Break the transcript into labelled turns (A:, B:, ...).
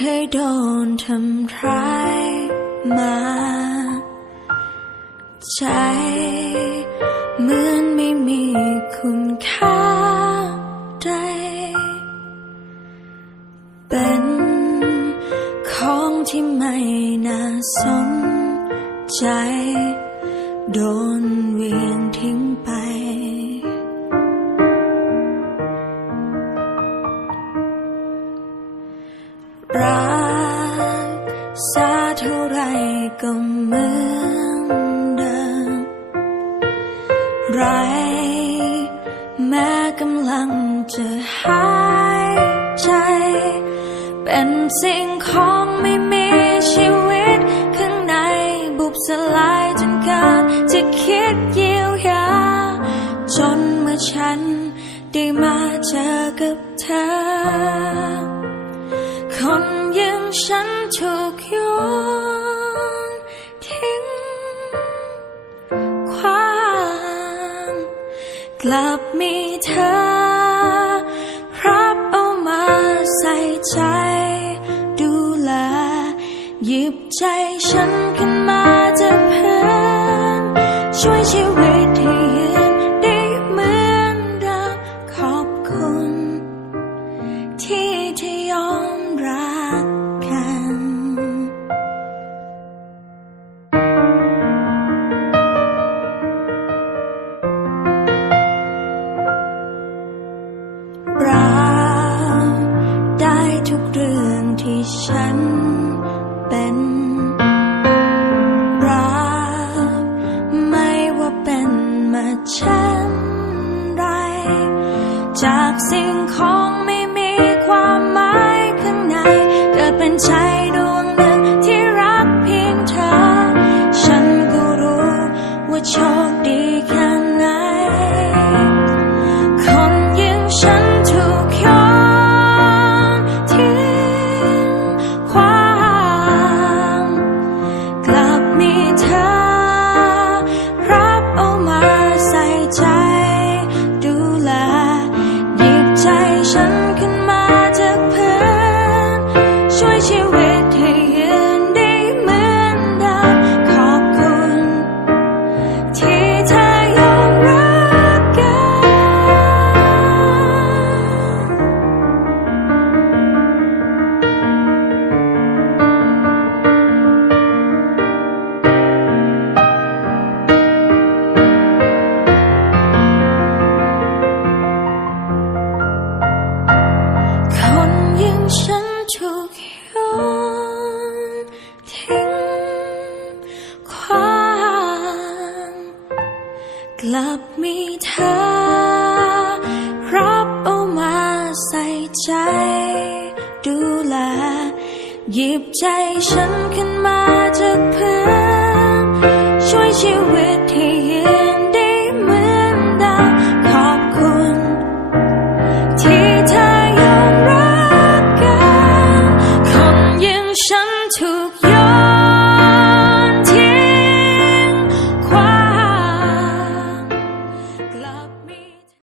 A: เคยโดนทำร้ายมา ใจเหมือนไม่มีคุณค่าใด เป็นของที่ไม่น่าสนใจ โดนเวียนทิ้งไป เท่าไรก็เหมือนเดิมไรแม้กำลังจะหายใจ เป็นสิ่งของไม่มีชีวิต ข้างในบุบสลายจนเกินจะคิดเยียวยา จนเมื่อฉันได้มาเจอกับเธอคนอยังฉันถูกโย ลับมีเธอ รับเอามาใส่ใจ ดูแล หยิบใจฉันขึ้นมาจากพื้นช่วยชีวิต ฉันเป็นรักไม่ว่าเป็นมาเช่นไร จากสิ่งของไม่มีความหมายข้างในเกิดเป็นใจดวง ลับมีเธอ รับเอามาใส่ใจ ดูแลหยิบใจฉันขึ้นมา